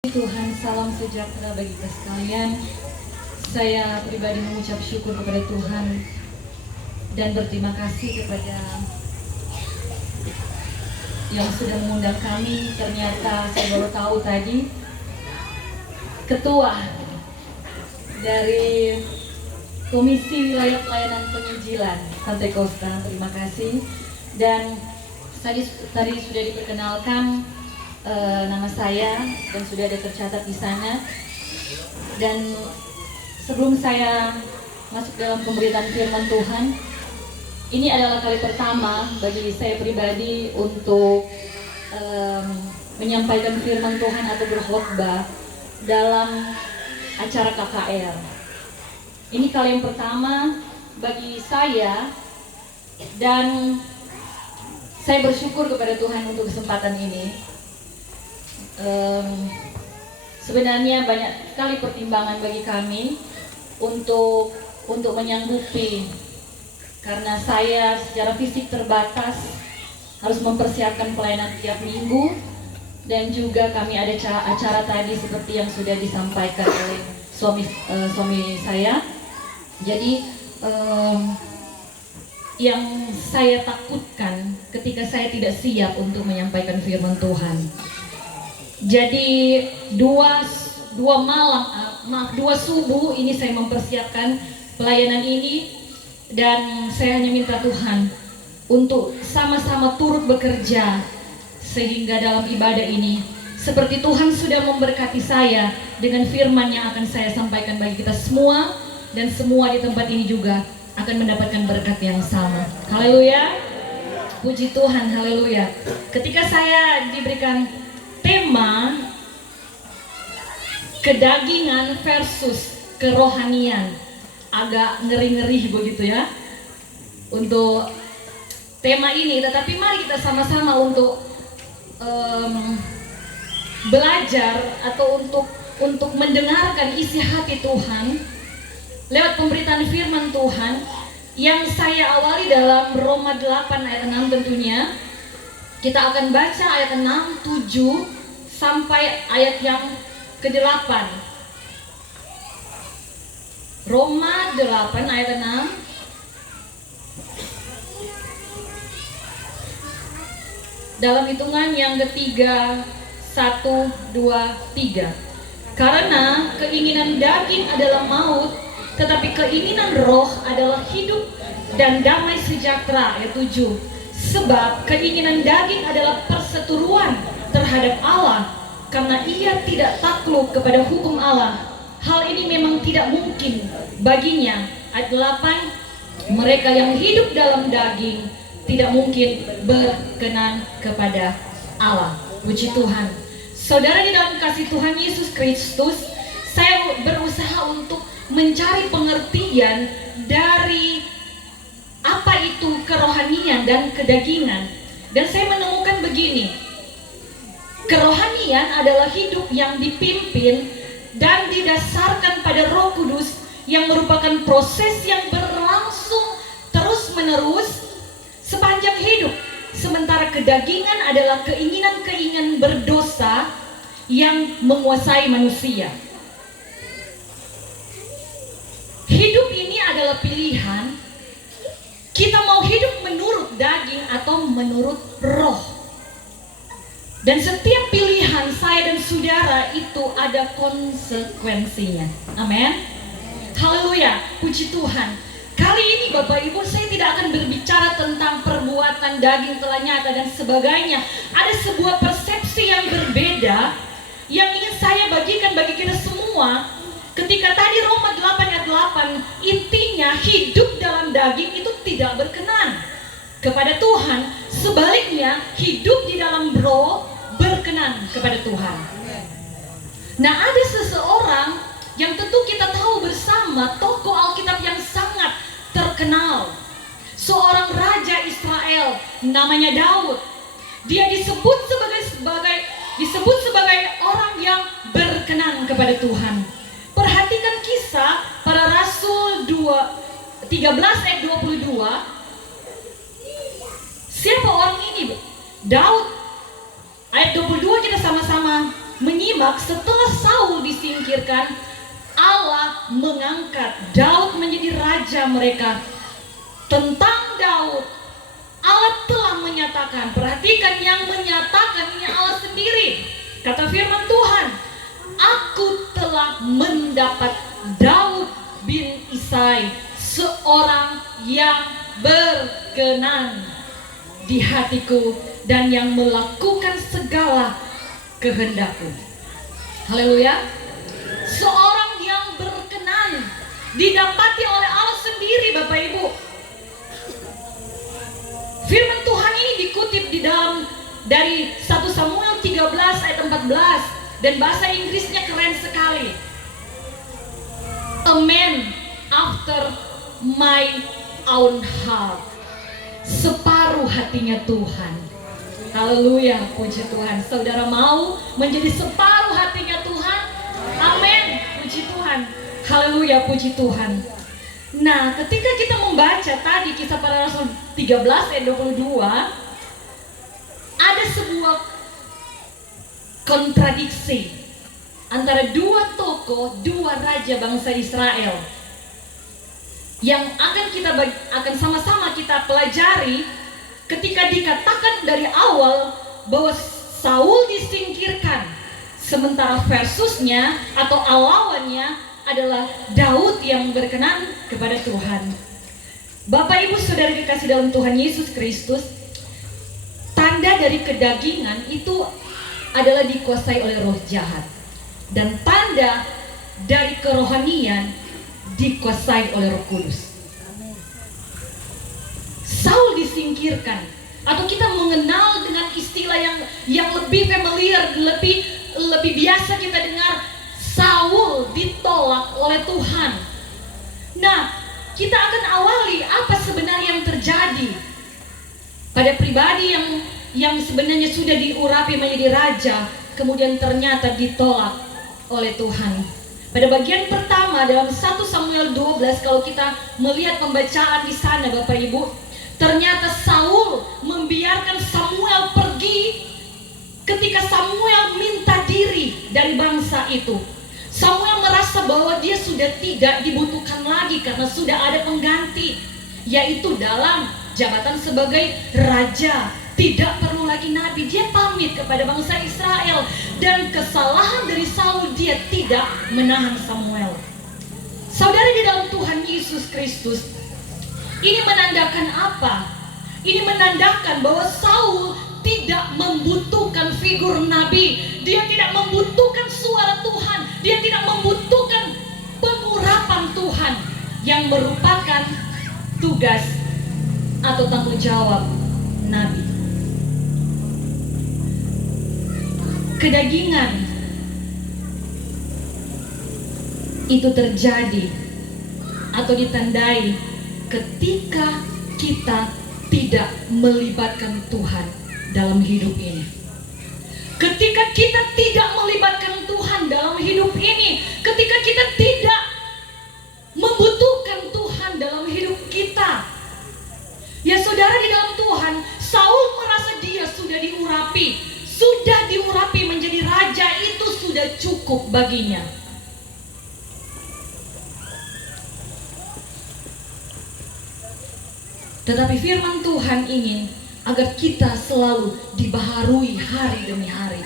Tuhan, salam sejahtera bagi kita sekalian. Saya pribadi mengucap syukur kepada Tuhan dan berterima kasih kepada yang sudah mengundang kami. Ternyata saya baru tahu tadi ketua dari Komisi Wilayah Pelayanan Penginjilan Pantai Kosta. Terima kasih. Dan tadi sudah diperkenalkan nama saya dan sudah ada tercatat di sana. Dan sebelum saya masuk dalam pemberitaan firman Tuhan, ini adalah kali pertama bagi saya pribadi untuk menyampaikan firman Tuhan atau berkhotbah dalam acara KKR. Ini kali yang pertama bagi saya dan saya bersyukur kepada Tuhan untuk kesempatan ini. Sebenarnya banyak sekali pertimbangan bagi kami untuk menyanggupi, karena saya secara fisik terbatas harus mempersiapkan pelayanan tiap minggu, dan juga kami ada acara tadi seperti yang sudah disampaikan oleh suami saya. Jadi yang saya takutkan ketika saya tidak siap untuk menyampaikan firman Tuhan. Jadi dua subuh ini saya mempersiapkan pelayanan ini, dan saya hanya minta Tuhan untuk sama-sama turut bekerja sehingga dalam ibadah ini seperti Tuhan sudah memberkati saya dengan firman yang akan saya sampaikan bagi kita semua, dan semua di tempat ini juga akan mendapatkan berkat yang sama. Haleluya, puji Tuhan, haleluya. Ketika saya diberikan tema kedagingan versus kerohanian, agak ngeri-ngeri begitu ya untuk tema ini, tetapi mari kita sama-sama untuk belajar atau untuk mendengarkan isi hati Tuhan lewat pemberitaan firman Tuhan yang saya awali dalam Roma 8 ayat 6 tentunya. Kita akan baca ayat 6, 7 sampai ayat yang ke-8. Roma 8 ayat 6. Dalam hitungan yang ketiga, 1, 2, 3. Karena keinginan daging adalah maut, tetapi keinginan roh adalah hidup dan damai sejahtera. Ayat 7. Sebab keinginan daging adalah perseteruan terhadap Allah, karena ia tidak takluk kepada hukum Allah. Hal ini memang tidak mungkin baginya. Ayat 8. Mereka yang hidup dalam daging tidak mungkin berkenan kepada Allah. Puji Tuhan. Saudara di dalam kasih Tuhan Yesus Kristus, saya berusaha untuk mencari pengertian dari apa itu kerohanian dan kedagingan. Dan saya menemukan begini. Kerohanian adalah hidup yang dipimpin dan didasarkan pada Roh Kudus, yang merupakan proses yang berlangsung terus-menerus sepanjang hidup. Sementara kedagingan adalah keinginan-keinginan berdosa yang menguasai manusia. Hidup ini adalah pilihan. Kita mau hidup menurut daging atau menurut roh. Dan setiap pilihan saya dan saudara itu ada konsekuensinya. Amin. Haleluya, puji Tuhan. Kali ini Bapak Ibu, saya tidak akan berbicara tentang perbuatan daging telah nyata dan sebagainya. Ada sebuah persepsi yang berbeda yang ingin saya bagikan bagi kita semua. Ketika tadi Roma 8 ayat 8, intinya hidup dalam daging itu tidak berkenan kepada Tuhan. Sebaliknya, hidup di dalam roh berkenan kepada Tuhan. Nah, ada seseorang yang tentu kita tahu bersama, tokoh Alkitab yang sangat terkenal. Seorang raja Israel namanya Daud. Dia disebut sebagai orang yang berkenan kepada Tuhan. Perhatikan kisah para Rasul 13 ayat 22. Siapa orang ini? Daud. Ayat 22 kita sama-sama menyimak setelah Saul disingkirkan, Allah mengangkat Daud menjadi raja mereka. Tentang Daud, Allah telah menyatakan, perhatikan, yang menyatakan ini Allah sendiri. Kata firman Tuhan, aku telah mendapat Daud bin Isai, seorang yang berkenan di hatiku dan yang melakukan segala kehendakku. Haleluya. Seorang yang berkenan didapati oleh Allah sendiri, Bapak Ibu. Firman Tuhan ini dikutip di dalam dari 1 Samuel 13 ayat 14 dan bahasa Inggrisnya keren sekali. A man after my own heart. Separuh hatinya Tuhan. Haleluya, puji Tuhan. Saudara mau menjadi separuh hatinya Tuhan? Amin, puji Tuhan. Haleluya, puji Tuhan. Nah, ketika kita membaca tadi Kisah Para Rasul 13 ayat 22, ada sebuah kontradiksi antara dua tokoh, dua raja bangsa Israel yang akan sama-sama kita pelajari ketika dikatakan dari awal bahwa Saul disingkirkan, sementara versusnya atau lawannya adalah Daud yang berkenan kepada Tuhan. Bapak Ibu Saudara dikasih dalam Tuhan Yesus Kristus, tanda dari kedagingan itu adalah dikuasai oleh roh jahat, dan tanda dari kerohanian dikuasai oleh Roh Kudus. Saul disingkirkan, atau kita mengenal dengan istilah yang lebih familiar, lebih biasa kita dengar, Saul ditolak oleh Tuhan. Nah, kita akan awali apa sebenarnya yang terjadi pada pribadi yang sebenarnya sudah diurapi menjadi raja, kemudian ternyata ditolak oleh Tuhan. Pada bagian pertama dalam 1 Samuel 12, kalau kita melihat pembacaan di sana Bapak Ibu, ternyata Saul membiarkan Samuel pergi ketika Samuel minta diri dari bangsa itu. Samuel merasa bahwa dia sudah tidak dibutuhkan lagi karena sudah ada pengganti, yaitu dalam jabatan sebagai raja. Tidak perlu lagi nabi, dia pamit kepada bangsa Israel. Dan kesalahan dari Saul, dia tidak menahan Samuel. Saudara di dalam Tuhan Yesus Kristus, ini menandakan apa? Ini menandakan bahwa Saul tidak membutuhkan figur nabi. Dia tidak membutuhkan suara Tuhan. Dia tidak membutuhkan pengurapan Tuhan yang merupakan tugas atau tanggung jawab nabi. Kedagingan itu terjadi atau ditandai ketika kita tidak melibatkan Tuhan dalam hidup ini. Ketika kita tidak melibatkan Tuhan dalam hidup ini, ketika kita tidak membutuhkan Tuhan dalam hidup kita. Ya saudara di dalam Tuhan, Saul merasa dia sudah diurapi menjadi raja, itu sudah cukup baginya. Tetapi firman Tuhan ingin agar kita selalu dibaharui hari demi hari.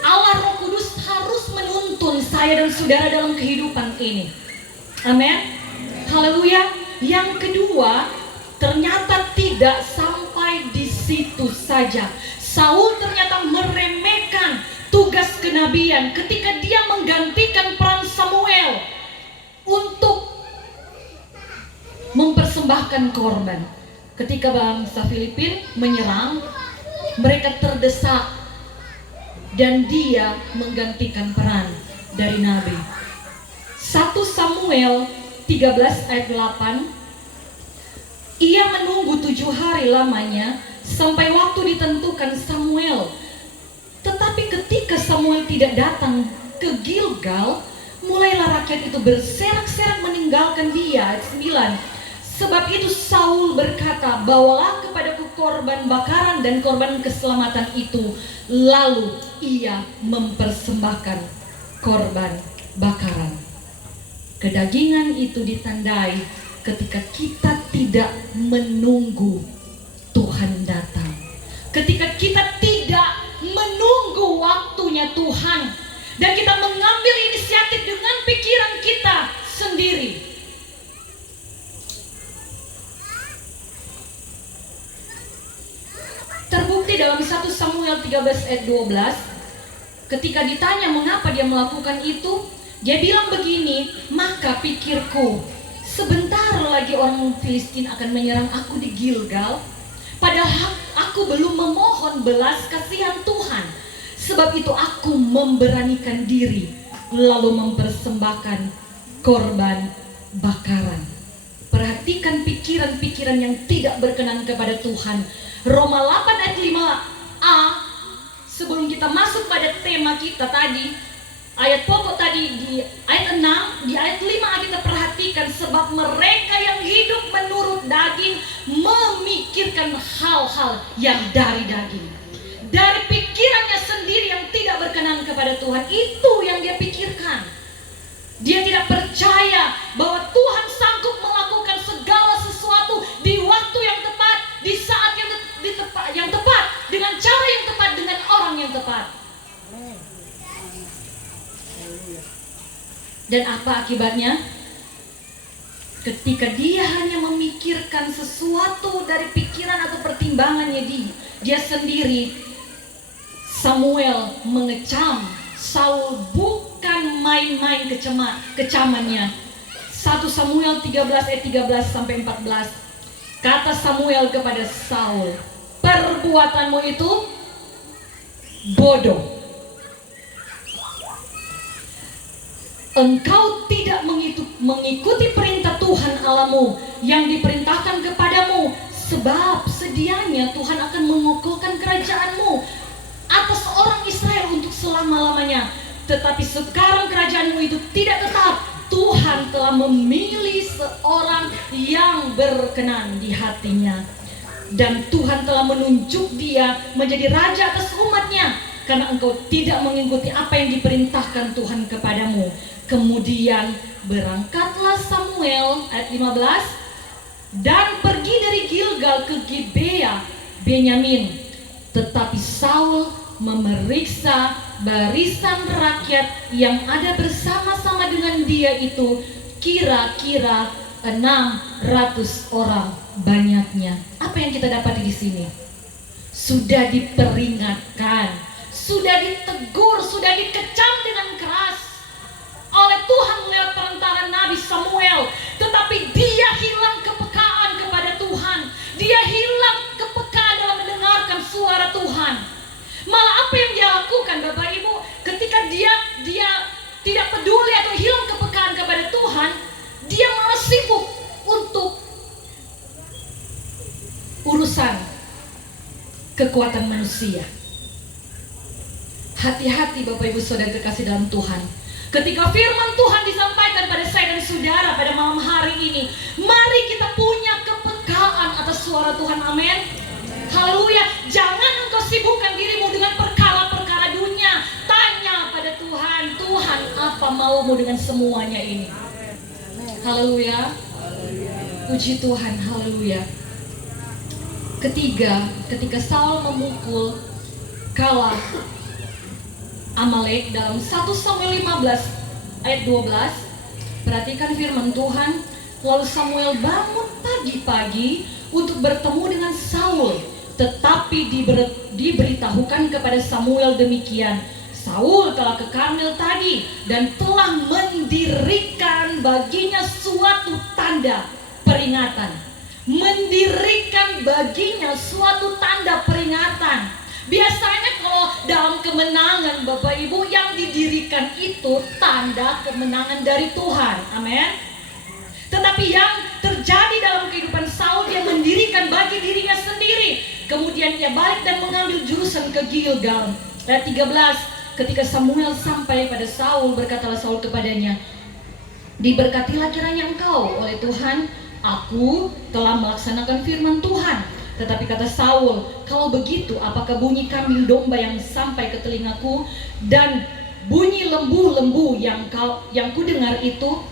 Allah Roh Kudus harus menuntun saya dan saudara dalam kehidupan ini. Amin. Haleluya. Yang kedua, ternyata tidak sampai di situ saja. Saul ternyata meremehkan tugas kenabian ketika dia menggantikan peran Samuel untuk mempersembahkan korban. Ketika bangsa Filipin menyerang, mereka terdesak dan dia menggantikan peran dari nabi. 1 Samuel 13 ayat 8, ia menunggu 7 hari lamanya sampai waktu ditentukan Samuel. Tetapi ketika Samuel tidak datang ke Gilgal, mulailah rakyat itu berserak-serak meninggalkan dia. Ayat 9, Sebab itu Saul berkata, bawalah kepadaku korban bakaran dan korban keselamatan itu. Lalu ia mempersembahkan korban bakaran. Kedagingan itu ditandai ketika kita tidak menunggu Tuhan datang. Ketika kita tidak menunggu waktunya Tuhan. Dan kita mengambil inisiatif dengan pikiran kita sendiri. Terbukti dalam 1 Samuel 13 ayat 12, ketika ditanya mengapa dia melakukan itu, dia bilang begini, maka pikirku, sebentar lagi orang Filistin akan menyerang aku di Gilgal, padahal aku belum memohon belas kasihan Tuhan. Sebab itu aku memberanikan diri, lalu mempersembahkan korban bakaran. Perhatikan pikiran-pikiran yang tidak berkenan kepada Tuhan. Roma 8 ayat 5a, sebelum kita masuk pada tema kita tadi, ayat pokok tadi di ayat 6, di ayat 5a kita perhatikan, sebab mereka yang hidup menurut daging memikirkan hal-hal yang dari daging. Dari pikirannya sendiri yang tidak berkenan kepada Tuhan, itu yang dia pikirkan. Dia tidak percaya bahwa Tuhan sanggup melakukan segala sesuatu di waktu yang tepat, di saat yang tepat, dengan cara yang tepat, dengan orang yang tepat. Dan apa akibatnya? Ketika dia hanya memikirkan sesuatu dari pikiran atau pertimbangannya dia sendiri, Samuel mengecam Saul bukan main-main kecamannya. 1 Samuel 13 ayat 13 sampai 14. Kata Samuel kepada Saul, perbuatanmu itu bodoh. Engkau tidak mengikuti perintah Tuhan Allahmu yang diperintahkan kepadamu, sebab sedianya Tuhan akan mengokohkan kerajaanmu atas orang Israel untuk selama-lamanya. Tetapi sekarang kerajaanmu itu tidak tetap. Tuhan telah memilih seorang yang berkenan di hatinya, dan Tuhan telah menunjuk dia menjadi raja atas umatnya, karena engkau tidak mengikuti apa yang diperintahkan Tuhan kepadamu. Kemudian berangkatlah Samuel ayat 15 dan pergi dari Gilgal ke Gibea Benyamin. Tetapi Saul memeriksa barisan rakyat yang ada bersama-sama dengan dia itu, kira-kira 600 orang banyaknya. Apa yang kita dapati di sini? Sudah diperingatkan, sudah ditegur, sudah dikecam dengan keras oleh Tuhan lewat perantara Nabi Samuel, tetapi dia hilang kepekaan kepada Tuhan. Dia hilang kepekaan dalam mendengarkan suara Tuhan. Malah apa yang dia lakukan, Bapak Ibu, ketika dia tidak peduli atau hilang kepekaan kepada Tuhan, dia malah sibuk untuk urusan kekuatan manusia. Hati-hati Bapak Ibu Saudara kekasih dalam Tuhan. Ketika firman Tuhan disampaikan pada saya dan saudara pada malam hari ini, mari kita punya kepekaan atas suara Tuhan. Amin. Haleluya. Jangan engkau sibukkan dirimu dengan perkara-perkara dunia. Tanya pada Tuhan, Tuhan apa maumu dengan semuanya ini? Haleluya. Puji Tuhan. Haleluya. Ketiga, ketika Saul memukul kalah Amalek dalam 1 Samuel 15 ayat 12, perhatikan firman Tuhan. Lalu Samuel bangun pagi-pagi untuk bertemu dengan Saul, tetapi diberitahukan kepada Samuel demikian, Saul telah ke Karmel tadi dan telah mendirikan baginya suatu tanda peringatan. Mendirikan baginya suatu tanda peringatan. Biasanya kalau dalam kemenangan Bapak Ibu, yang didirikan itu tanda kemenangan dari Tuhan. Amin. Tetapi yang terjadi dalam kehidupan Saul, dia mendirikan bagi dirinya sendiri. Kemudian dia balik dan mengambil jurusan ke Gilgal. Ayat 13, ketika Samuel sampai pada Saul, berkatalah Saul kepadanya, diberkatilah kiranya engkau oleh Tuhan aku telah melaksanakan firman Tuhan. Tetapi kata Saul, kalau begitu apakah bunyi kambing domba yang sampai ke telingaku dan bunyi lembu-lembu yang ku dengar itu?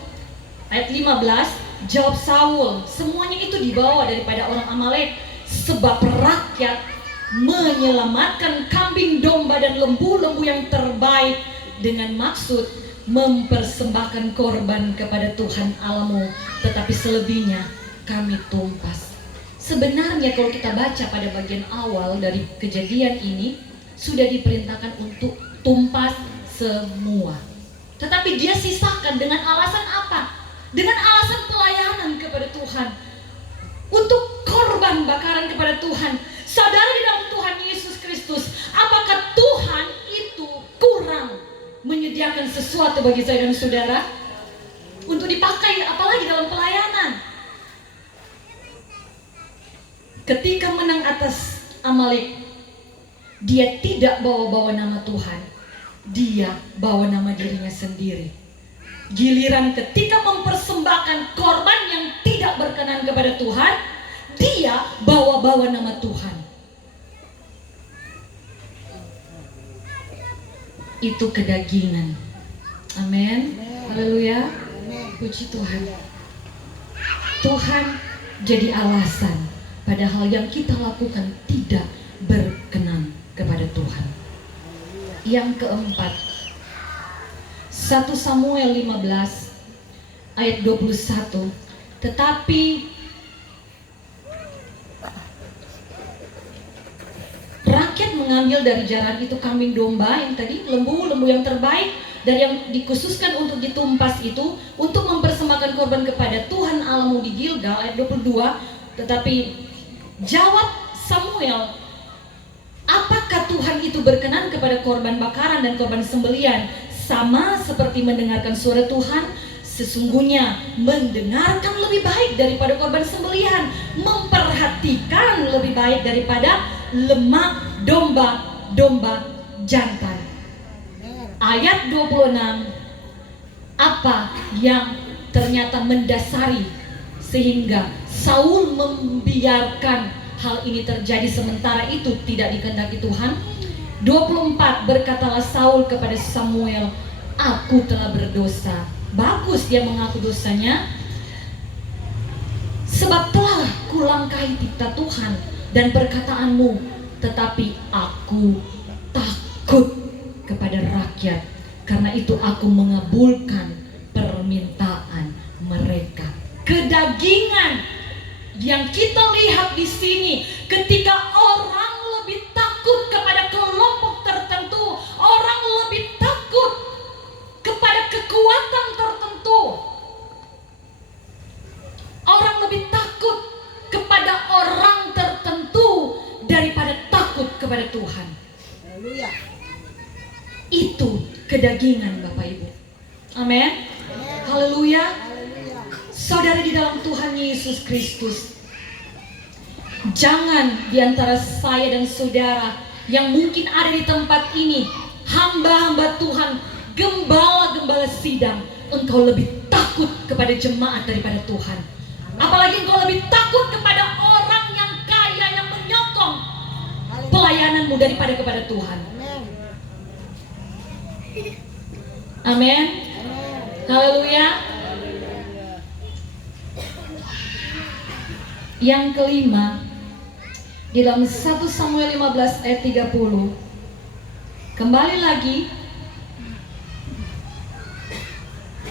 Ayat 15, jawab Saul, semuanya itu dibawa daripada orang Amalek, sebab rakyat menyelamatkan kambing domba dan lembu-lembu yang terbaik dengan maksud mempersembahkan korban kepada Tuhan Allahmu, tetapi selebihnya kami tumpas. Sebenarnya kalau kita baca pada bagian awal dari kejadian ini, sudah diperintahkan untuk tumpas semua. Tetapi dia sisakan dengan alasan apa? Dengan alasan pelayanan kepada Tuhan, untuk korban bakaran kepada Tuhan. Saudara di dalam Tuhan Yesus Kristus, apakah Tuhan itu kurang menyediakan sesuatu bagi saya dan saudara untuk dipakai apalagi dalam pelayanan? Ketika menang atas Amalek, dia tidak bawa-bawa nama Tuhan, dia bawa nama dirinya sendiri. Giliran ketika mempersembahkan korban yang tidak berkenan kepada Tuhan, dia bawa-bawa nama Tuhan. Itu kedagingan. Amin. Haleluya. Puji Tuhan. Tuhan jadi alasan padahal yang kita lakukan tidak berkenan kepada Tuhan. Yang keempat, 1 Samuel 15 ayat 21. Tetapi rakyat mengambil dari jaran itu kambing domba yang tadi, lembu yang terbaik dari yang dikhususkan untuk ditumpas itu, untuk mempersembahkan korban kepada Tuhan Allahmu di Gilgal. Ayat 22. Tetapi jawab Samuel, apakah Tuhan itu berkenan kepada korban bakaran dan korban sembelian sama seperti mendengarkan suara Tuhan? Sesungguhnya mendengarkan lebih baik daripada korban sembelihan, memperhatikan lebih baik daripada lemak domba jantan. Ayat 26, apa yang ternyata mendasari sehingga Saul membiarkan hal ini terjadi sementara itu tidak dikehendaki Tuhan? 24, berkatalah Saul kepada Samuel, aku telah berdosa. Bagus dia mengaku dosanya, sebab telah kulangkahi titah Tuhan dan perkataanmu, tetapi aku takut kepada rakyat, karena itu aku mengabulkan permintaan mereka. Kedagingan yang kita lihat di sini, ketika orang lebih takut kepada kelompok tertentu, orang lebih takut kepada kekuatan tertentu, orang lebih takut kepada orang tertentu daripada takut kepada Tuhan. Haleluya. Itu kedagingan Bapak Ibu. Amin. Haleluya. Saudara di dalam Tuhan Yesus Kristus, jangan diantara saya dan saudara yang mungkin ada di tempat ini, hamba-hamba Tuhan, gembala-gembala sidang, engkau lebih takut kepada jemaat daripada Tuhan. Apalagi engkau lebih takut kepada orang yang kaya yang menyokong pelayananmu daripada kepada Tuhan. Amin. Haleluya. Yang kelima, di dalam 1 Samuel 15 ayat 30, kembali lagi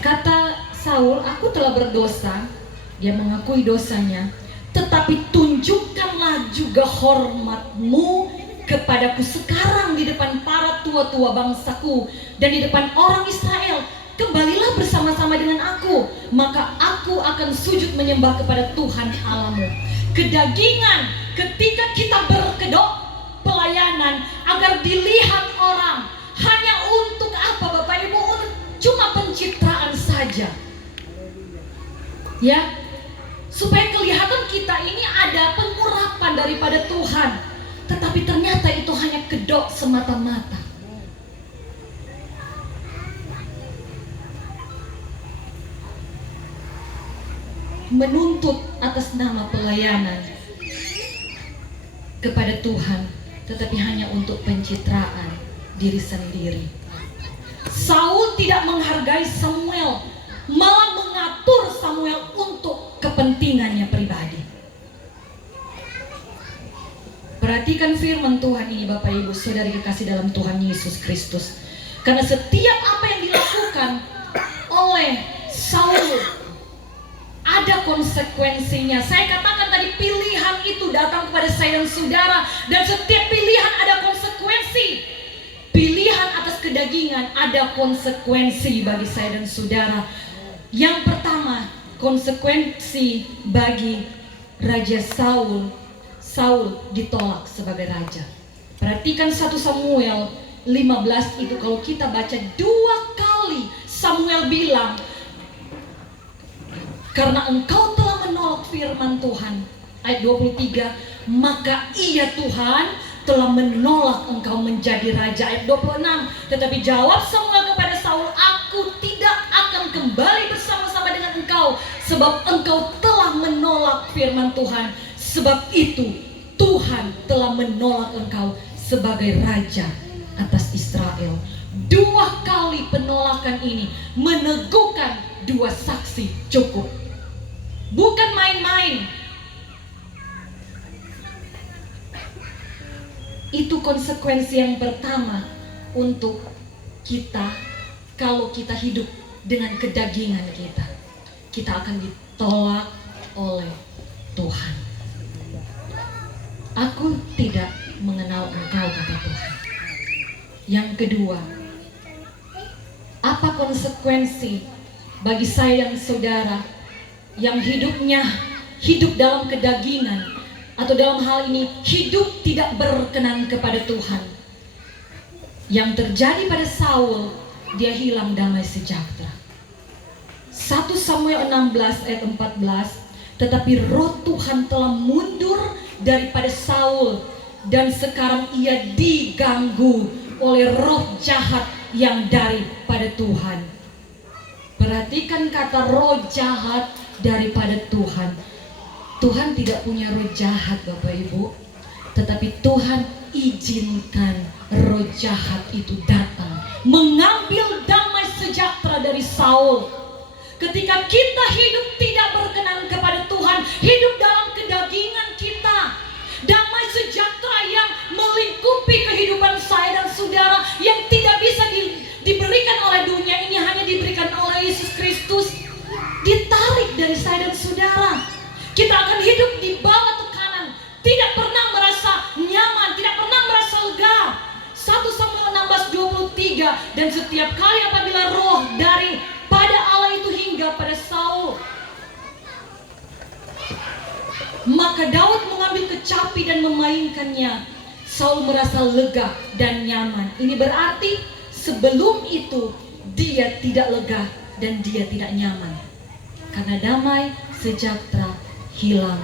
kata Saul, aku telah berdosa. Dia mengakui dosanya, tetapi tunjukkanlah juga hormatmu kepadaku sekarang di depan para tua-tua bangsaku dan di depan orang Israel. Kembalilah bersama-sama dengan aku, maka aku akan sujud menyembah kepada Tuhan Allahmu. Kedagingan ketika kita berkedok pelayanan agar dilihat orang, hanya untuk apa Bapak Ibu? Cuma pencitraan saja, ya, supaya kelihatan kita ini ada pengurapan daripada Tuhan. Tetapi ternyata itu hanya kedok semata-mata. menuntut atas nama pelayanan kepada Tuhan, tetapi hanya untuk pencitraan diri sendiri. Saul tidak menghargai Samuel, malah mengatur Samuel untuk kepentingannya pribadi. Perhatikan firman Tuhan ini Bapak Ibu Saudari kekasih dalam Tuhan Yesus Kristus. Karena setiap apa yang dilakukan oleh Saul ada konsekuensinya. Saya katakan tadi, pilihan itu datang kepada saya dan saudara, dan setiap pilihan ada konsekuensi. Pilihan atas kedagingan ada konsekuensi bagi saya dan saudara. Yang pertama, konsekuensi bagi Raja Saul. Saul ditolak sebagai raja. Perhatikan 1 Samuel 15 itu, kalau kita baca 2 kali Samuel bilang, karena engkau telah menolak firman Tuhan. Ayat 23, maka ia Tuhan telah menolak engkau menjadi raja. Ayat 26, tetapi jawab Samuel kepada Saul, aku tidak akan kembali bersama-sama dengan engkau, sebab engkau telah menolak firman Tuhan. Sebab itu Tuhan telah menolak engkau sebagai raja atas Israel. 2 kali penolakan ini meneguhkan 2 saksi cukup. Bukan main-main. Itu konsekuensi yang pertama untuk kita. Kalau kita hidup dengan kedagingan kita, kita akan ditolak oleh Tuhan. Aku tidak mengenal engkau, kata Tuhan. Yang kedua, apa konsekuensi bagi saya dan saudara yang hidupnya hidup dalam kedagingan, atau dalam hal ini hidup tidak berkenan kepada Tuhan? Yang terjadi pada Saul, dia hilang damai sejahtera. 1 Samuel 16 ayat 14, tetapi roh Tuhan telah mundur daripada Saul, dan sekarang ia diganggu oleh roh jahat yang daripada Tuhan. Perhatikan kata roh jahat daripada Tuhan. Tuhan tidak punya roh jahat Bapak Ibu, tetapi Tuhan izinkan roh jahat itu datang, mengambil damai sejahtera dari Saul. Ketika kita hidup tidak berkenan kepada Tuhan, hidup dalam kedagingan kita, damai sejahtera yang melingkupi kehidupan saya dan saudara, yang tidak bisa diberikan oleh dunia ini, hanya diberikan oleh Yesus Kristus, ditarik dari saya dan saudara. Kita akan hidup di bawah tekanan, tidak pernah merasa nyaman, tidak pernah merasa lega. 1 Samuel 16:23, dan setiap kali apabila roh daripada Allah itu hingga pada Saul, maka Daud mengambil kecapi dan memainkannya. Saul merasa lega dan nyaman. Ini berarti sebelum itu dia tidak lega dan dia tidak nyaman, karena damai sejahtera hilang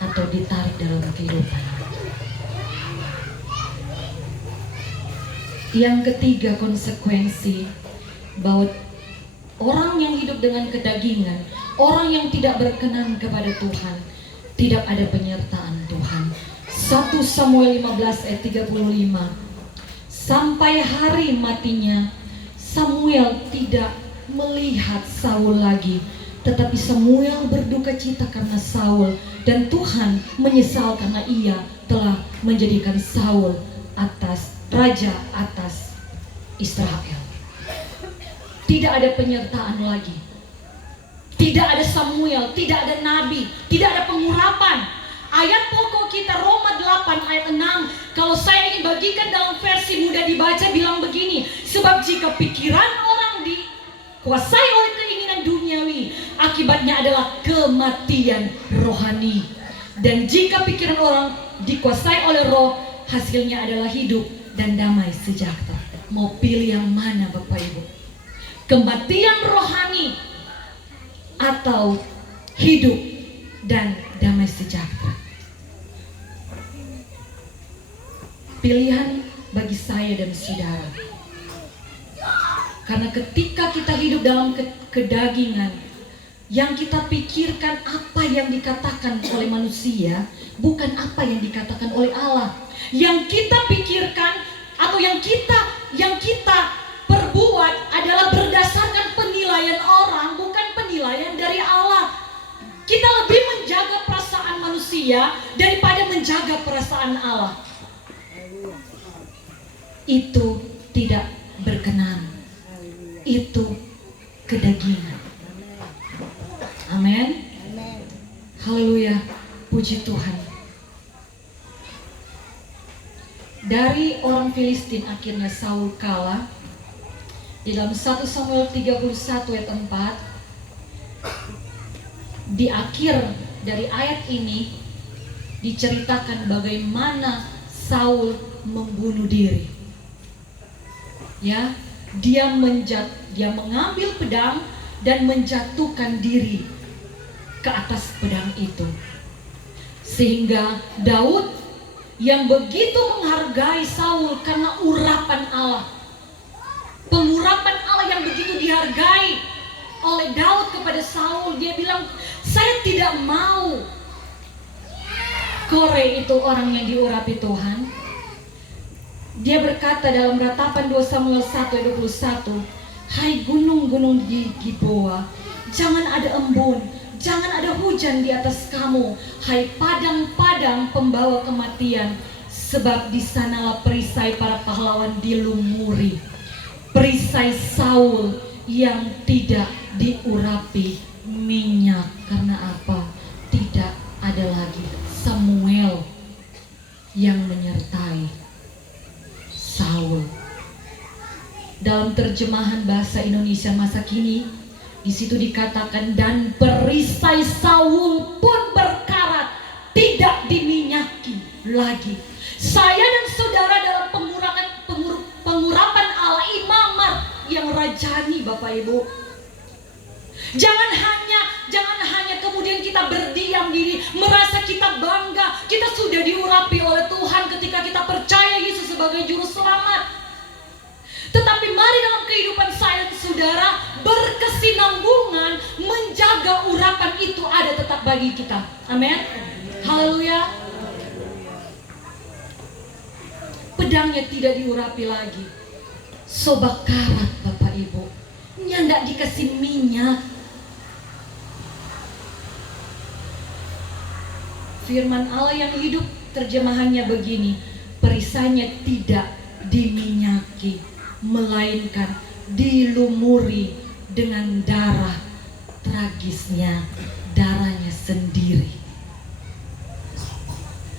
atau ditarik dalam kehidupan. Yang ketiga, konsekuensi bahwa orang yang hidup dengan kedagingan, orang yang tidak berkenan kepada Tuhan, tidak ada penyertaan Tuhan. 1 Samuel 15 ayat 35, sampai hari matinya Samuel tidak melihat Saul lagi, tetapi Samuel berduka cita karena Saul, dan Tuhan menyesal karena ia telah menjadikan Saul raja atas Israel. Tidak ada penyertaan lagi. Tidak ada Samuel, tidak ada nabi, tidak ada pengurapan. Ayat pokok kita Roma 8 ayat 6, kalau saya ingin bagikan dalam versi mudah dibaca, bilang begini: sebab jika pikiran orang dikuasai oleh keinginan duniawi, akibatnya adalah kematian rohani. Dan jika pikiran orang dikuasai oleh roh, hasilnya adalah hidup dan damai sejahtera. Mau pilih yang mana Bapak Ibu? Kematian rohani atau hidup dan damai sejahtera? Pilihan bagi saya dan saudara. Karena ketika kita hidup dalam kedagingan, Yang kita pikirkan apa yang dikatakan oleh manusia, bukan apa yang dikatakan oleh Allah. Yang kita pikirkan atau yang kita perbuat adalah berdasarkan penilaian orang, bukan penilaian dari Allah. Kita lebih menjaga perasaan manusia daripada menjaga perasaan Allah. Itu tidak berkenan. Itu kedagingan. Amin. Haleluya. Puji Tuhan. Dari orang Filistin akhirnya Saul kalah. Di dalam 1 Samuel 31 ayat 4, di akhir dari ayat ini diceritakan bagaimana Saul membunuh diri. Ya, dia mengambil pedang dan menjatuhkan diri ke atas pedang itu. Sehingga Daud yang begitu menghargai Saul karena urapan Allah, pengurapan Allah yang begitu dihargai oleh Daud kepada Saul, dia bilang, saya tidak mau Kore itu orang yang diurapi Tuhan. Dia berkata dalam ratapan 2 Samuel 1 ayat 21, hai gunung-gunung di Gilboa, jangan ada embun, jangan ada hujan di atas kamu, hai padang-padang pembawa kematian, sebab di sanalah perisai para pahlawan dilumuri. Perisai Saul yang tidak diurapi minyak. Karena apa? Tidak ada lagi Samuel yang menyertai Saul. Dalam terjemahan bahasa Indonesia masa kini, di situ dikatakan, dan perisai Saul pun berkarat, tidak diminyaki lagi. Saya dan saudara dalam pengurapan Allah, imamat yang rajani, Bapak Ibu. Jangan hanya kemudian kita berdiam diri, merasa kita bangga, kita sudah diurapi oleh Tuhan ketika kita percaya Yesus sebagai juru selamat. Tetapi mari dalam kehidupan saya dan saudara berkesinambungan menjaga urapan itu ada tetap bagi kita. Amin. Haleluya. Pedangnya tidak diurapi lagi. Sobak karat, Bapak Ibu. Nyandak dikasih minyak. Firman Allah yang hidup terjemahannya begini, perisainya tidak diminyaki, melainkan dilumuri dengan darah, tragisnya darahnya sendiri.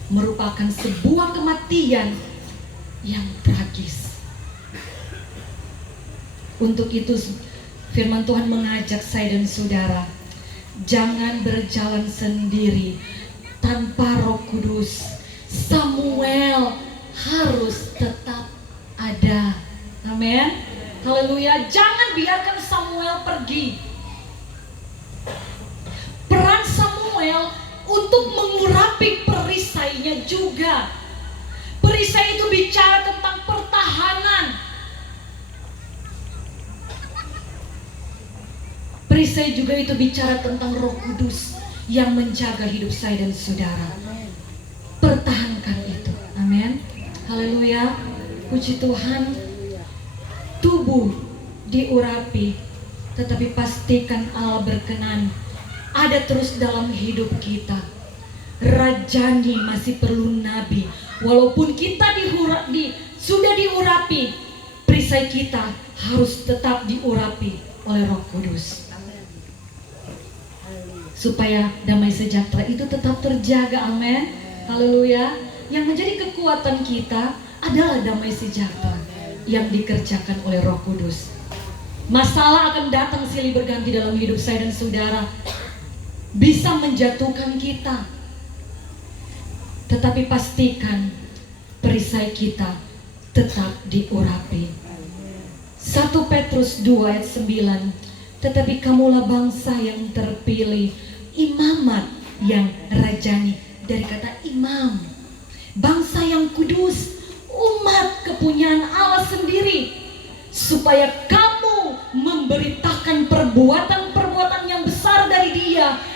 Merupakan sebuah kematian yang tragis. Untuk itu firman Tuhan mengajak saya dan saudara, jangan berjalan sendiri tanpa Roh Kudus. Samuel harus tetap ada. Amin. Haleluya. Jangan biarkan Samuel pergi. Peran Samuel untuk mengurapi perisainya juga. Perisai itu bicara tentang pertahanan. Perisai juga itu bicara tentang Roh Kudus yang menjaga hidup saya dan saudara. Pertahankan itu. Amin. Haleluya. Puji Tuhan. Tubuh diurapi, tetapi pastikan Allah berkenan ada terus dalam hidup kita. Rajani masih perlu nabi. Walaupun kita sudah diurapi, perisai kita harus tetap diurapi oleh Roh Kudus. Supaya damai sejahtera itu tetap terjaga. Amin. Haleluya. Yang menjadi kekuatan kita adalah damai sejahtera yang dikerjakan oleh Roh Kudus. Masalah akan datang silih berganti dalam hidup saya dan saudara, bisa menjatuhkan kita. Tetapi pastikan perisai kita tetap diurapi. 1 Petrus 2 ayat 9, tetapi kamulah bangsa yang terpilih, imamat yang rajani, dari kata imam, bangsa yang kudus, umat kepunyaan Allah sendiri, supaya kamu memberitakan perbuatan-perbuatan yang besar dari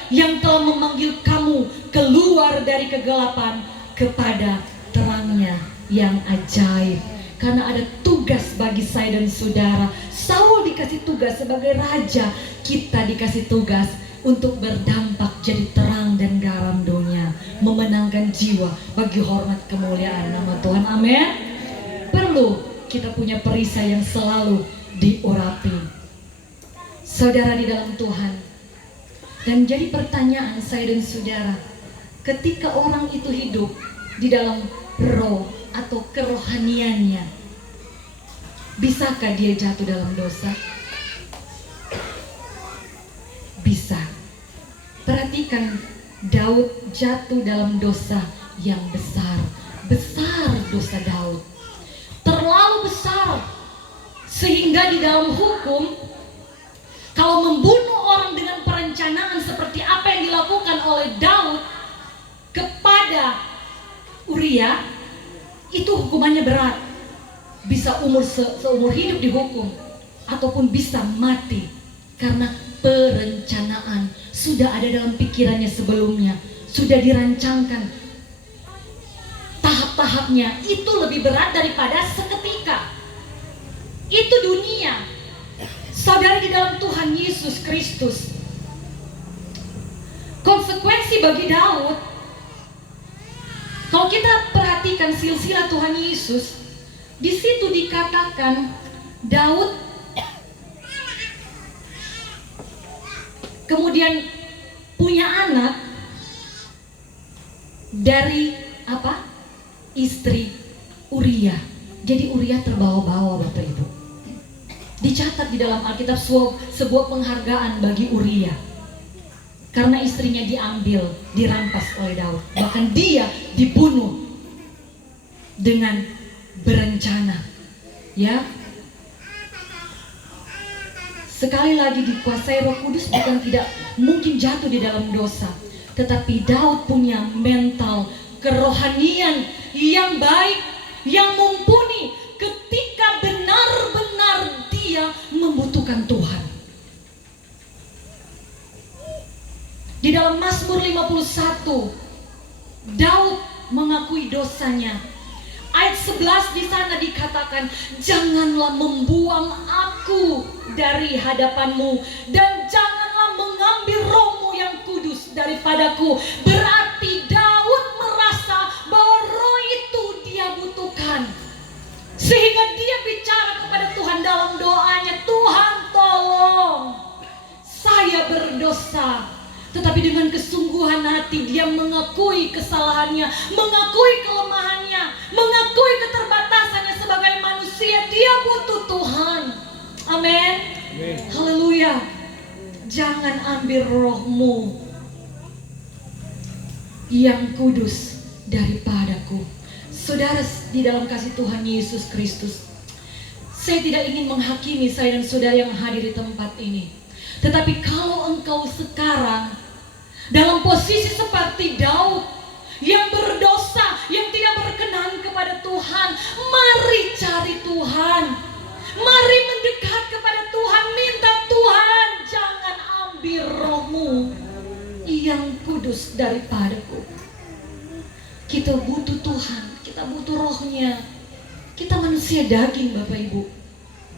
yang telah memanggil kamu keluar dari kegelapan kepada terangnya yang ajaib. Karena ada tugas bagi saya dan saudara. Saul dikasih tugas sebagai raja, kita dikasih tugas untuk berdampak jadi terang dan garam dunia, memenangkan jiwa bagi hormat kemuliaan nama Tuhan. Amin. Perlu kita punya perisai yang selalu diurapi, saudara di dalam Tuhan. Dan jadi pertanyaan saya dan saudara, ketika orang itu hidup di dalam roh atau kerohaniannya, bisakah dia jatuh dalam dosa? Bisa. Perhatikan, Daud jatuh dalam dosa yang besar. Besar dosa Daud, terlalu besar, sehingga di dalam hukum, kalau membunuh orang dengan perencanaan seperti apa yang dilakukan oleh Daud kepada Uria, itu hukumannya berat. Bisa seumur hidup dihukum, ataupun bisa mati. Karena perencanaan sudah ada dalam pikirannya sebelumnya, sudah dirancangkan tahap-tahapnya. Itu lebih berat daripada seketika. Itu dunia. Saudara di dalam Tuhan Yesus Kristus, konsekuensi bagi Daud, kalau kita perhatikan silsilah Tuhan Yesus, di situ dikatakan Daud kemudian punya anak dari apa? Istri Uria. Jadi Uria terbawa-bawa, Bapak Ibu. Dicatat di dalam Alkitab sebuah penghargaan bagi Uria, karena istrinya diambil, dirampas oleh Daud. Bahkan dia dibunuh dengan berencana. Ya. Sekali lagi, dikuasai Roh Kudus bukan tidak mungkin jatuh di dalam dosa, tetapi Daud punya mental kerohanian yang baik, yang mumpuni ketika benar-benar dia membutuhkan Tuhan. Di dalam Mazmur 51, Daud mengakui dosanya. Ayat 11 di sana dikatakan, janganlah membuang aku dari hadapanmu, dan janganlah mengambil rohmu yang kudus daripadaku. Berarti Daud merasa bahwa roh itu dia butuhkan, sehingga dia bicara kepada Tuhan dalam doanya, Tuhan tolong, saya berdosa. Tetapi dengan kesungguhan hati dia mengakui kesalahannya, mengakui kelemahannya, mengakui keterbatasannya sebagai manusia. Dia butuh Tuhan. Amin. Haleluya. Jangan ambil rohmu yang kudus daripadaku. Saudara di dalam kasih Tuhan Yesus Kristus, saya tidak ingin menghakimi saya dan saudara yang hadir di tempat ini. Tetapi kalau engkau sekarang dalam posisi seperti Daud yang berdosa, yang tidak berkenan kepada Tuhan, mari cari Tuhan. Mari mendekat kepada Tuhan, minta Tuhan, jangan ambil rohmu yang kudus daripadaku. Kita butuh Tuhan, kita butuh rohnya. Kita manusia daging, Bapak Ibu,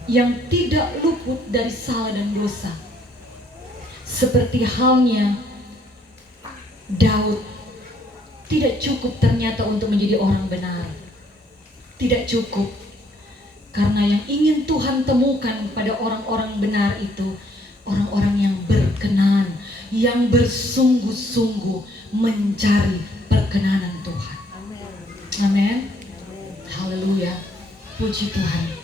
yang tidak luput dari salah dan dosa. Seperti halnya Daud, tidak cukup ternyata untuk menjadi orang benar. Tidak cukup. Karena yang ingin Tuhan temukan pada orang-orang benar itu orang-orang yang berkenan, yang bersungguh-sungguh mencari perkenanan Tuhan. Amin. Haleluya. Puji Tuhan.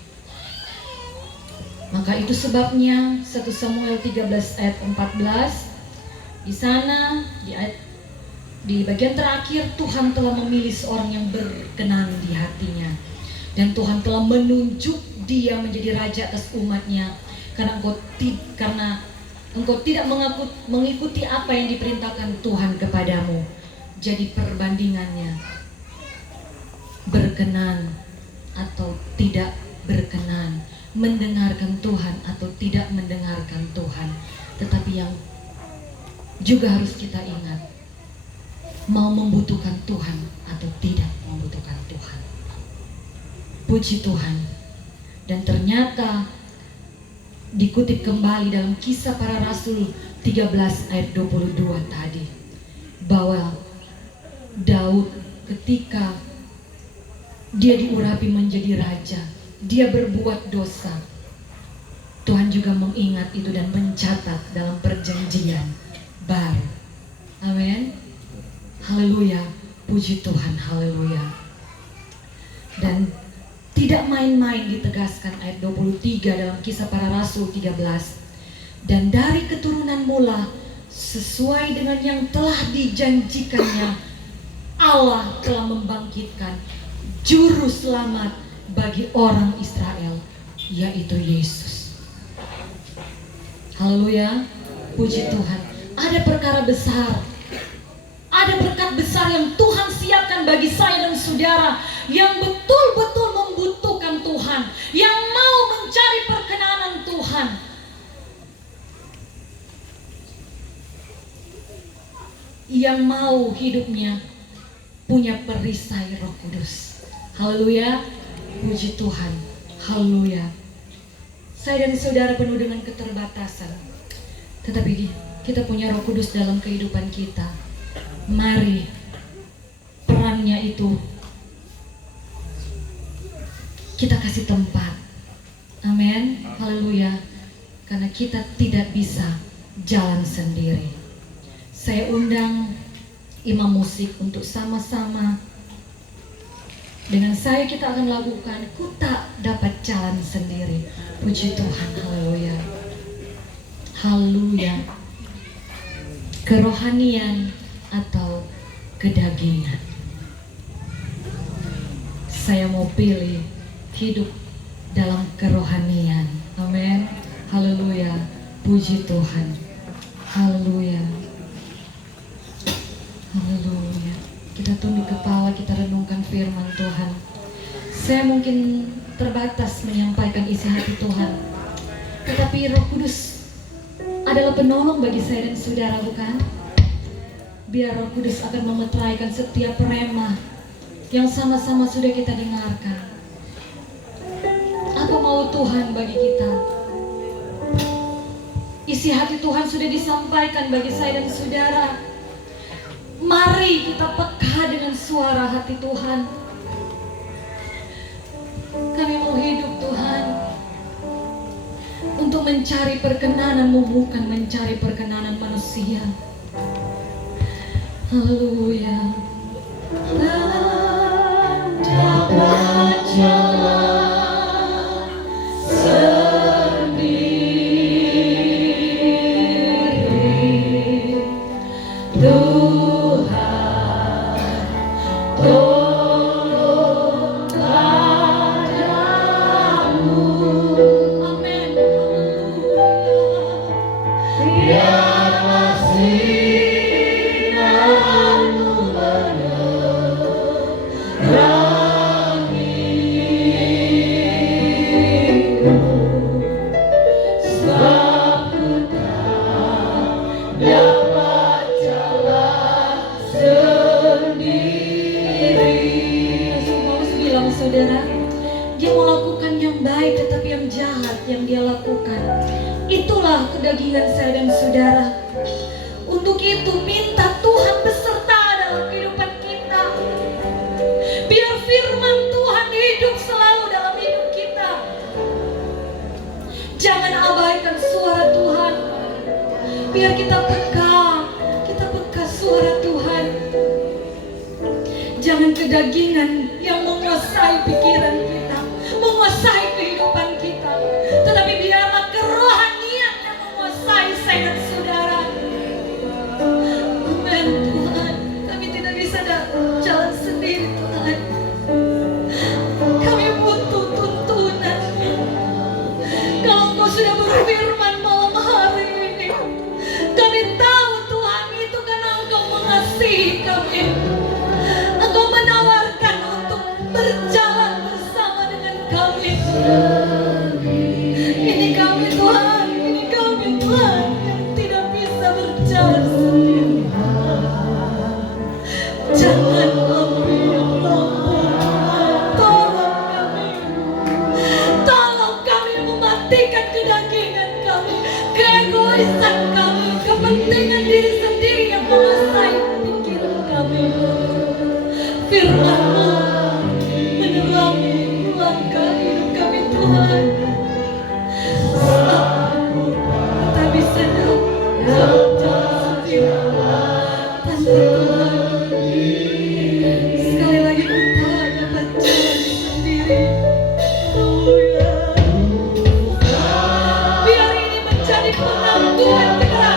Maka itu sebabnya 1 Samuel 13 ayat 14, di sana di bagian terakhir, Tuhan telah memilih seorang yang berkenan di hatinya, dan Tuhan telah menunjuk dia menjadi raja atas umatnya, karena engkau tidak mengikuti apa yang diperintahkan Tuhan kepadamu. Jadi perbandingannya berkenan atau tidak berkenan, mendengarkan Tuhan atau tidak mendengarkan Tuhan. Tetapi yang juga harus kita ingat, mau membutuhkan Tuhan atau tidak membutuhkan Tuhan. Puji Tuhan. Dan ternyata dikutip kembali dalam Kisah Para Rasul 13 ayat 22 tadi, bahwa Daud ketika dia diurapi menjadi raja, dia berbuat dosa, Tuhan juga mengingat itu dan mencatat dalam perjanjian baru. Amin. Haleluya. Puji Tuhan. Haleluya. Dan tidak main-main ditegaskan ayat 23 dalam Kisah Para Rasul 13. Dan dari keturunan mula sesuai dengan yang telah dijanjikannya, Allah telah membangkitkan juru selamat bagi orang Israel, yaitu Yesus. Haleluya. Puji Tuhan. Ada perkara besar, ada berkat besar yang Tuhan siapkan bagi saya dan saudara yang betul-betul membutuhkan Tuhan, yang mau mencari perkenanan Tuhan. Yang mau hidupnya punya perisai Roh Kudus. Haleluya. Puji Tuhan. Haleluya. Saya dan saudara penuh dengan keterbatasan, tetapi kita punya Roh Kudus dalam kehidupan kita. Mari perannya itu kita kasih tempat. Amin. Haleluya. Karena kita tidak bisa jalan sendiri. Saya undang imam musik untuk sama-sama dengan saya kita akan lakukan Ku Tak Dapat Jalan Sendiri. Puji Tuhan. Haleluya. Haleluya. Kerohanian atau kedagingan. Saya mau pilih hidup dalam kerohanian. Amin. Haleluya. Puji Tuhan. Haleluya. Haleluya. Kita tunduk kepala, kita renungkan firman Tuhan. Saya mungkin terbatas menyampaikan isi hati Tuhan, tetapi Roh Kudus adalah penolong bagi saya dan saudara, bukan? Biar Roh Kudus akan memeteraikan setiap rema yang sama-sama sudah kita dengarkan. Apa mau Tuhan bagi kita? Isi hati Tuhan sudah disampaikan bagi saya dan saudara. Mari kita peka dengan suara hati Tuhan. Kami mau hidup Tuhan untuk mencari perkenanan-Mu, bukan mencari perkenanan manusia. Haleluya. Dapat jalan sendiri, Tuhan tolong padamu. Amin. Biarlah sinarmu menerangiku, sebab ku tak dapat jalan sendiri. Paulus bilang, saudara, dia mau lakukan yang baik tetapi yang jahat yang dia lakukan. Itulah kedagingan saya dan saudara. Untuk itu minta Tuhan beserta dalam kehidupan kita. Biar firman Tuhan hidup selalu dalam hidup kita. Jangan abaikan suara Tuhan. Biar kita peka suara Tuhan. Jangan kedagingan yang menguasai pikiran kita, menguasai kehidupan kita, tetapi biarlah kerohanian yang menguasai saya dan saudara. Amin Tuhan. Kami tidak bisa jalan sendiri Tuhan. Kami butuh tuntunan-Mu. Kalau Engkau sudah berfirman malam hari ini, kami tahu Tuhan itu karena Engkau mengasihi kami. Engkau menawarkan untuk berjalan bersama dengan kami. keegoisan kami, kepentingan diri sendiri yang menguasai pikiran kami. Firman-Mu menerangi langkah hidup kami Tuhan. Kita bisa jalan-jalan sendiri tanpa Tuhan. Sekali lagi kita dapat jalan sendiri. Haleluya. Biar ini menjadi pengakuan kita